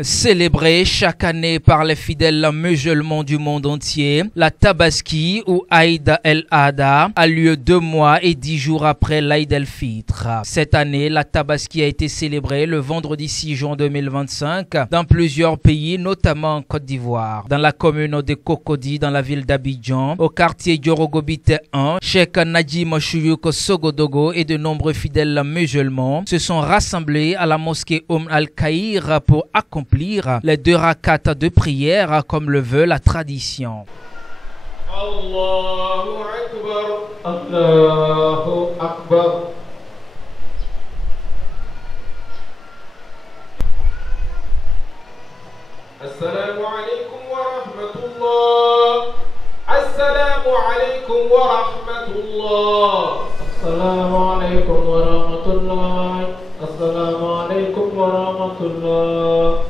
Célébrée chaque année par les fidèles musulmans du monde entier, la Tabaski ou Aïd el-Adha a lieu 2 mois et 10 jours après l'Aïd el-Fitr. Cette année, la Tabaski a été célébrée le vendredi 6 juin 2025 dans plusieurs pays, notamment en Côte d'Ivoire. Dans la commune de Cocody, dans la ville d'Abidjan, au quartier Diorogobite 1, Cheikh Nadim Chouyuk Sogodogo et de nombreux fidèles musulmans se sont rassemblés à la mosquée Al-Kahir pour accomplir les 2 rakats de prière comme le veut la tradition. Allahu Akbar, Allahu Akbar. Assalamu alaikum wa rahmatullah. Assalamu alaikum wa rahmatullah. Assalamu alaikum wa rahmatullah. Assalamu alaikum wa rahmatullah.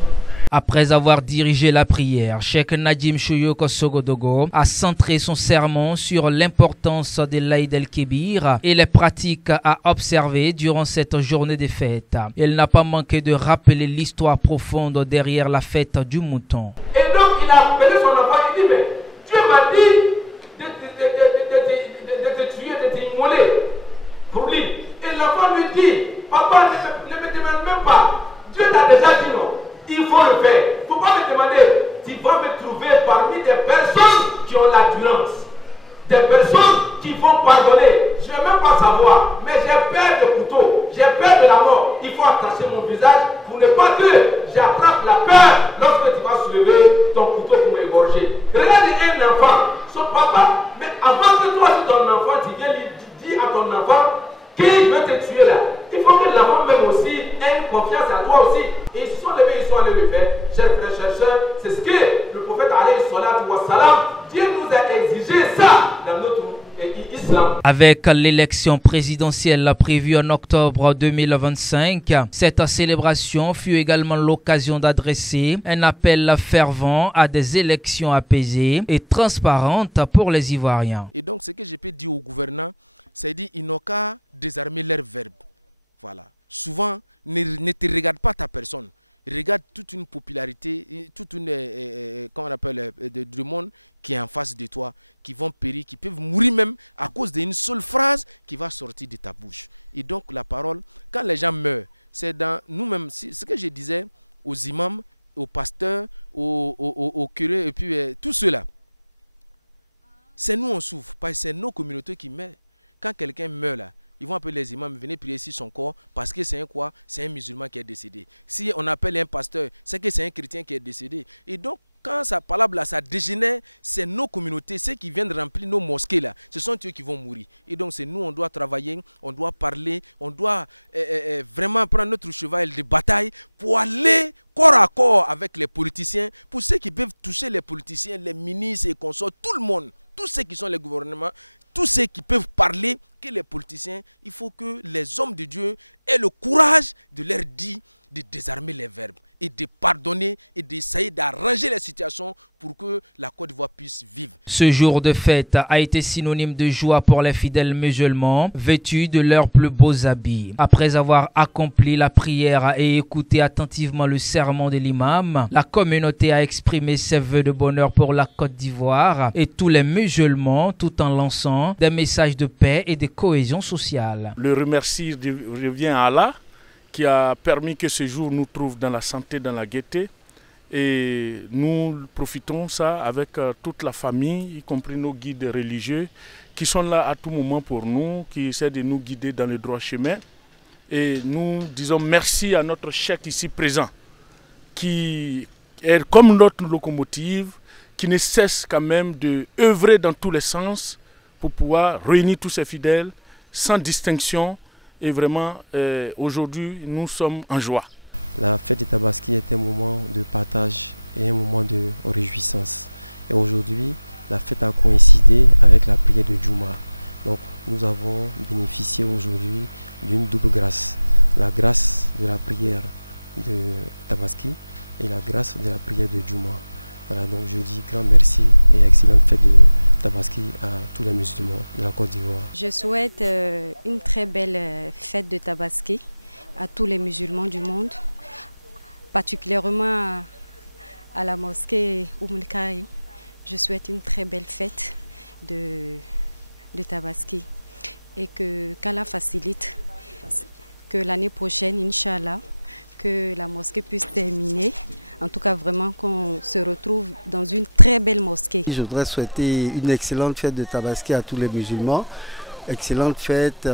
Après avoir dirigé la prière, Cheikh Nadim Chouyuk Sogodogo a centré son sermon sur l'importance de l'Aïd el-Kébir et les pratiques à observer durant cette journée de fête. Il n'a pas manqué de rappeler l'histoire profonde derrière la fête du mouton. Et donc il a appelé son enfant, il dit, mais Dieu m'a dit de te tuer, de t'immoler pour lui. Et l'enfant lui dit, papa, ne me demande même pas, Dieu t'a déjà dit non. Il faut le faire. Il ne faut pas me demander. Tu vas me trouver parmi des personnes qui ont l'endurance. Des personnes qui vont pardonner. Je ne vais même pas savoir. Mais j'ai peur de couteau. J'ai peur de la mort. Il faut attacher mon visage pour ne pas que j'attrape la peur lorsque tu vas soulever ton couteau pour m'égorger. Regarde un enfant, son papa. Mais avant que toi, si ton enfant, tu viens lui dire à ton enfant qu'il veut te tuer là. Il faut que l'enfant même aussi ait une confiance à toi aussi. Et ils se sont levés, ils sont allés le faire. Chers frères, chers sœurs, c'est ce que le prophète alayhi salatu wa salam, Dieu nous a exigé ça dans notre islam. Avec l'élection présidentielle prévue en octobre 2025, cette célébration fut également l'occasion d'adresser un appel fervent à des élections apaisées et transparentes pour les Ivoiriens. Et donc ce que je peux dire aux gouvernants, c'est dire qu'ils n'ont qu'à désarmer leurs verbes. Voilà. Souvent, ne te regarde pas ta personne. Regarde toute une popularité, toute une, comment on appelle, du monde qui est en face de toi, qui vont périr, qui peuvent mourir même à cause d'une seule phrase qui va sortir de ta bouche. Et donc la parole, quand les gens meurent, c'est dans nous-mêmes, ce que je disais aux imams, aux pasteurs, aux curés, et puis tout cela. C'est nous on souffre, parce que c'est nos communautés qui meurent. Quand quelqu'un meurt là, ils vont appeler les imams, venez prier sur son corps parce que c'est un quoi? C'est un musulman qui est décédé. Si on appelle un pasteur, c'est que c'est un chrétien qui est décédé. Et donc, quand ça parle là, ça dégénère, c'est nos communautés, ceux qui viennent remplir nos mosquées là, ce sont eux qui vont mourir. Et donc, c'est nous, on doit travailler, on doit parler, on doit vraiment prendre notre cheval de bataille pour aller corps à corps avec les politiciens, pour ceux qui peuvent toucher les politiciens, les ministres et consorts, tout le monde, tous ceux qui sont les gouvernements, tous ceux qui peuvent parler, que les politiciens, il faut que les hommes de Dieu aient le courage de leur dire de désarmer les verbes et de pardonner et d'essayer d'arranger la situation pour que la Côte d'Ivoire puisse vivre. Ce jour de fête a été synonyme de joie pour les fidèles musulmans vêtus de leurs plus beaux habits. Après avoir accompli la prière et écouté attentivement le sermon de l'imam, la communauté a exprimé ses vœux de bonheur pour la Côte d'Ivoire et tous les musulmans tout en lançant des messages de paix et de cohésion sociale. Le remercie revient à Allah qui a permis que ce jour nous trouve dans la santé, dans la gaieté. Et nous profitons ça avec toute la famille, y compris nos guides religieux, qui sont là à tout moment pour nous, qui essaient de nous guider dans le droit chemin. Et nous disons merci à notre cheikh ici présent, qui est comme notre locomotive, qui ne cesse quand même d'œuvrer dans tous les sens pour pouvoir réunir tous ces fidèles sans distinction. Et vraiment, aujourd'hui, nous sommes en joie. La fête de Tabaski est un moment de partage et un moment de réjouissance. Et aujourd'hui, la fête a coïncidé avec la prière de Djouma. Donc, nous avons bénéficié aujourd'hui d'une double grâce. La grâce de la prière de Tabaski et la grâce de la prière de Djouma. Voilà, donc je dis grand merci et excellente fête de Tabaski à tous les musulmans de la Côte d'Ivoire. Je souhaite une très belle fête de Tabaski à tous les musulmans du monde, particulièrement à la mosquée Oumoul Karim. Je souhaite une très belle fête de Tabaski et qu'Allah facilite que l'année prochaine, Inch'Allah, que la mosquée puisse terminer. En tout cas, vraiment qu'on se retrouve dans une très belle mosquée. Je voudrais souhaiter une excellente fête de Tabaski à tous les musulmans. Excellente fête,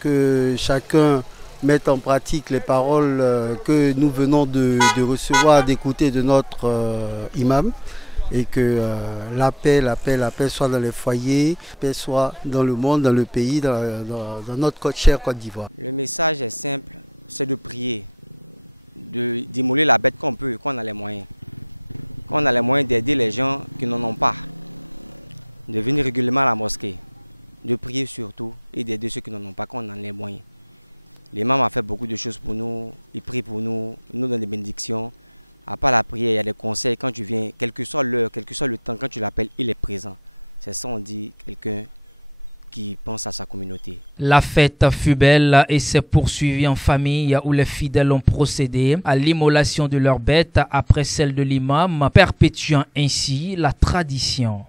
que chacun mette en pratique les paroles que nous venons de recevoir, d'écouter de notre imam. Et que la paix soit dans les foyers, la paix soit dans le monde, dans le pays, dans notre côte chère Côte d'Ivoire. Le message est simple, c'est de prier, d'immoler la bête qu'on peut, qu'on a les moyens. Qu'on a les moyens d'aider les gens qui n'en ont pas, de venir régulièrement à la mosquée, de prier surtout et d'aider ceux qui n'en ont pas, qu'on a les moyens. L'imam a fait beaucoup de choses pour nous, il prie pour nous, il nous donne des bénédictions. À part la prière, il y a des conseils. Quand tu viens, quel que soit l'heure, quel que soit le temps, quand tu l'appelles, il est présent. C'est ça, on dit, quelqu'un qui pense à sa communauté. La fête fut belle et s'est poursuivie en famille où les fidèles ont procédé à l'immolation de leurs bêtes après celle de l'imam, perpétuant ainsi la tradition.